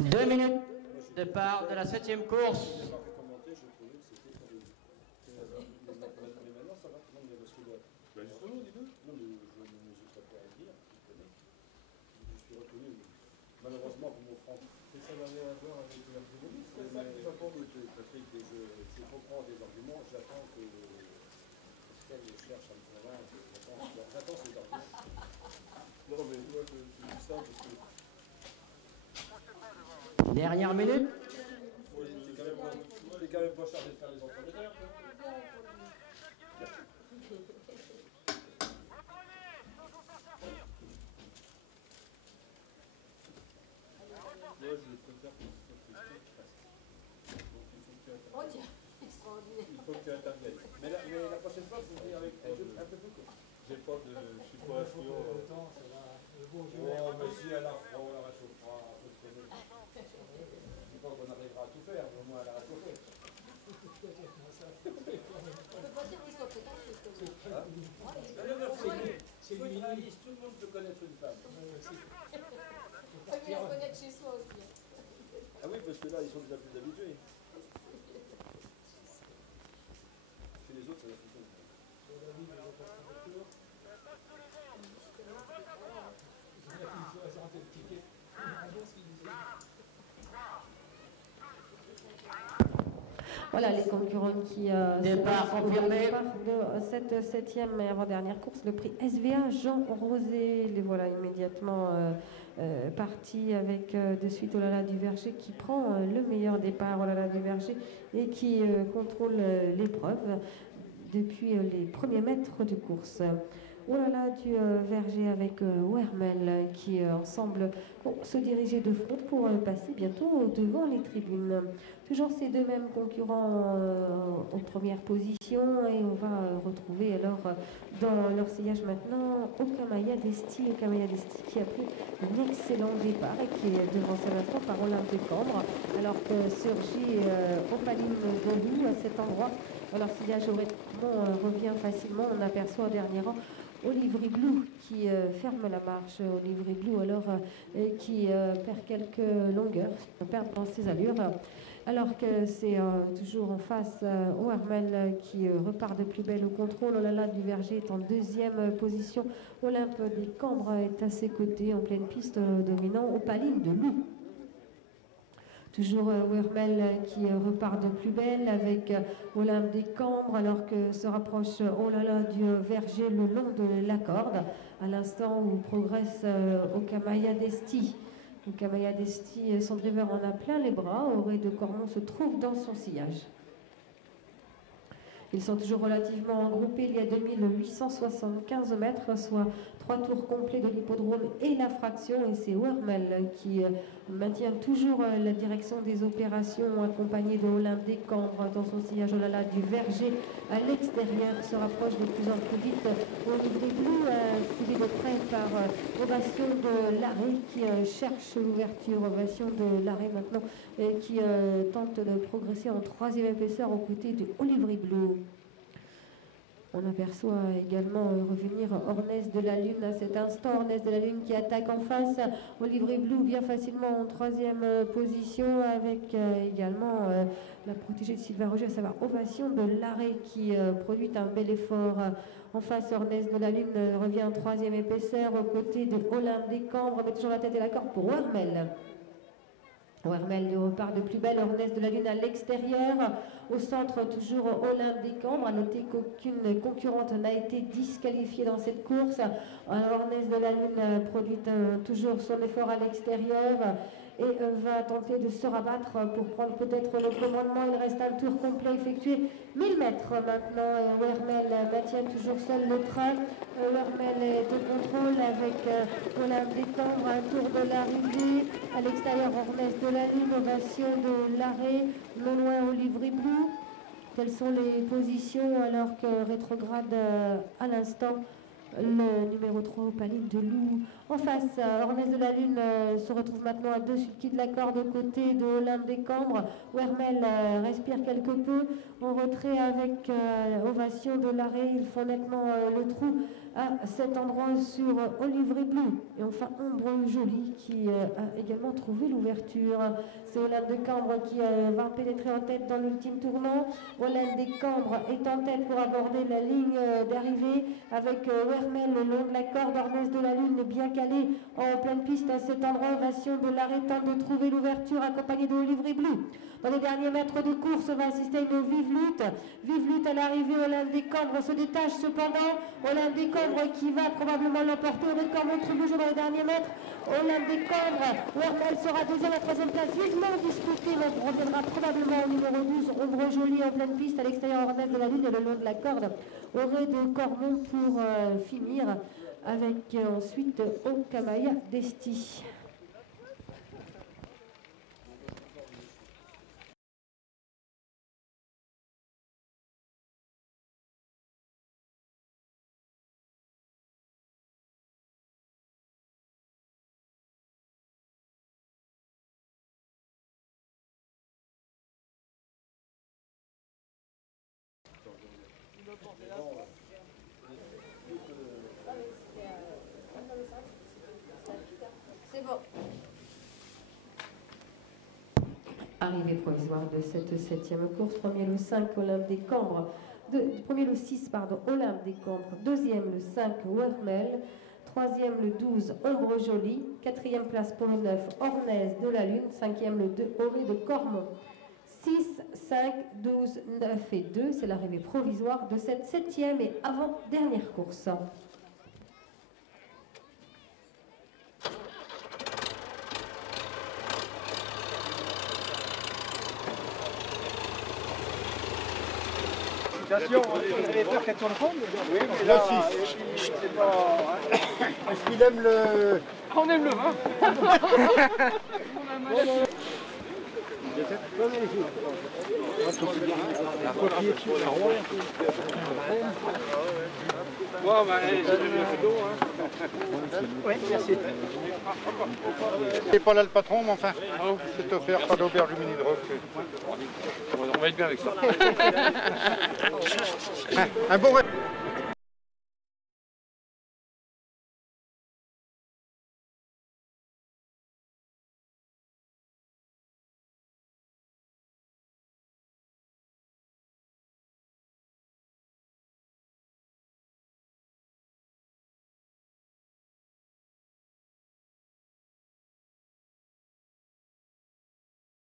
2 minutes, départ de la 7e course. Malheureusement pour mon frère. Et ça n'avait à voir avec l'argument. C'est ça qui va pas voter. Patrick, je comprends des arguments, j'attends que Estelle cherche à me convaincre. J'attends ces arguments. Non, mais moi, je dis ça parce que. Dernière minute. T'es quand même pas chargé de faire les entraîneurs. Moi, je préfère que ce soit donc, il faut que tu interviennes. Mais la prochaine fois, il faut venir avec un peu plus court. Je suis pas influent. Oh, mais si elle a froid, elle réchauffera, on peut se connaître. Je ne dis pas qu'on arrivera à tout faire, mais au moins elle a réchauffé. On peut pas dire qu'il soit prétentieux. C'est une réaliste, tout le monde peut connaître une femme. Il faut bien la connaître chez soi aussi. Ah oui, parce que là, ils sont déjà plus habitués. Chez les autres, ça va fonctionner. Voilà les concurrents qui départ confirmé de cette 7e et avant-dernière course, le prix SVA Jean Rosé. Les voilà immédiatement partis avec de suite Olala du Verger qui prend le meilleur départ, Olala du Verger, et qui contrôle l'épreuve depuis les premiers mètres de course. Olala du Verger avec Wermel qui ensemble vont se diriger de front pour passer bientôt devant les tribunes. Toujours ces deux mêmes concurrents en première position, et on va retrouver alors dans leur sillage maintenant Okamaya Desti. Okamaya Desti qui a pris un excellent départ et qui est devancé à l'instant par Olympe de Cambre, alors que surgit Opaline de Loup à cet endroit. Alors sillage au revient facilement, on aperçoit au dernier rang Olivry Blue qui ferme la marche. Olivry Blue alors qui perd quelques longueurs, perd dans ses allures, alors que c'est toujours en face Wermel qui repart de plus belle au contrôle. Olala du Verger est en deuxième position. Olympe des Cambres est à ses côtés en pleine piste, dominant Opaline de Loup. Toujours Wermel qui repart de plus belle avec Olympe des Cambres, alors que se rapproche Olala du Verger le long de la corde, à l'instant où progresse Okamaya Desti. Okamaya Desti, son driver en a plein les bras. Auré de Cormont se trouve dans son sillage. Ils sont toujours relativement groupés. Il y a 2875 mètres, soit 3 tours complets de l'hippodrome et la fraction. Et c'est Wermel qui maintient toujours la direction des opérations, accompagné de Olympe des Cambres dans son sillage. Olala du Verger à l'extérieur se rapproche de plus en plus vite. Olivry Blue, suivi de près par Ovation de l'Arrêt qui cherche l'ouverture. Ovation de l'Arrêt maintenant qui tente de progresser en troisième épaisseur aux côtés de Olivry Blue. On aperçoit également revenir Ornès de la Lune à cet instant. Ornès de la Lune qui attaque en face. Olivry Blue vient facilement en troisième position avec également la protégée de Sylvain Roger, à savoir Ovation de l'Arrêt qui produit un bel effort. En face, Ornès de la Lune revient en troisième épaisseur aux côtés de Olympe des Cambres, mais toujours la tête et la corde pour Wermel. Wermel repart de plus belle. Ornès de la Lune à l'extérieur. Au centre, toujours Olympe des Cambres. À noter qu'aucune concurrente n'a été disqualifiée dans cette course. Ornès de la Lune produit toujours son effort à l'extérieur et va tenter de se rabattre pour prendre peut-être le commandement. Il reste un tour complet effectué. 1000 mètres maintenant. Wermel maintient toujours seul le train. Wermel est au contrôle avec Olympe des Cambres. Un tour de l'arrivée. À l'extérieur, Ornès de la Lune, Ovation de l'Arrêt, non loin Olivry Blue. Quelles sont les positions alors que rétrograde à l'instant le numéro 3 Opaline de Loup. En face, Ornès de la Lune se retrouve maintenant à 2 sur le quai de la corde aux côtés de Olympe des Cambres, où Hermel respire quelque peu. En retrait avec Ovation de l'arrêt, ils font nettement le trou à cet endroit sur Olivry Blue. Et enfin Ombre Jolie qui a également trouvé l'ouverture. C'est Olympe des Cambres qui va pénétrer en tête dans l'ultime tournant. Olympe des Cambres est en tête pour aborder la ligne d'arrivée avec Hermel le long de la corde. Ornès de la Lune bien calé en pleine piste à cet endroit. Ovation de l'arrêt tente de trouver l'ouverture accompagnée de Olivry Blue. Dans les derniers mètres de course, on va assister à une vive lutte. Vive lutte à l'arrivée. Olympe des Cambres se détache cependant. Olympe des Cambres qui va probablement l'emporter. Record montre toujours dans les derniers mètres. Olympe des Cambres, où Hermel sera deuxième à troisième place. Vivement disputé, mais on reviendra probablement au numéro 12. Ombre Jolie en pleine piste à l'extérieur. Ornès de la Lune et le long de la corde. Auré de Cormont pour finir avec ensuite Okamaya d'Esti. C'est bon. Arrivée provisoire de cette 7e course. Premier le 5 Olympe des Cambres. Premier le 6 pardon, Olympe des Cambres. Deuxième le 5 Hermel. Troisième le 12 Ombre Jolie. Quatrième place pour le 9 Ornès de la Lune. Cinquième le 2 Auré de Cormont. 6, 5, 12, 9 et 2, c'est l'arrivée provisoire de cette 7e et avant-dernière course. Vous avez peur qu'elle tourne ronde? Oui, mais là, c'est pas... Est-ce qu'il aime le... On aime le vin. Bon, ben, allez, je donne un peu d'eau. Oui, merci. C'est pas là le patron, mais enfin, c'est offert par l'auberge du Mini-Drop. On va être bien avec ça. Un bon...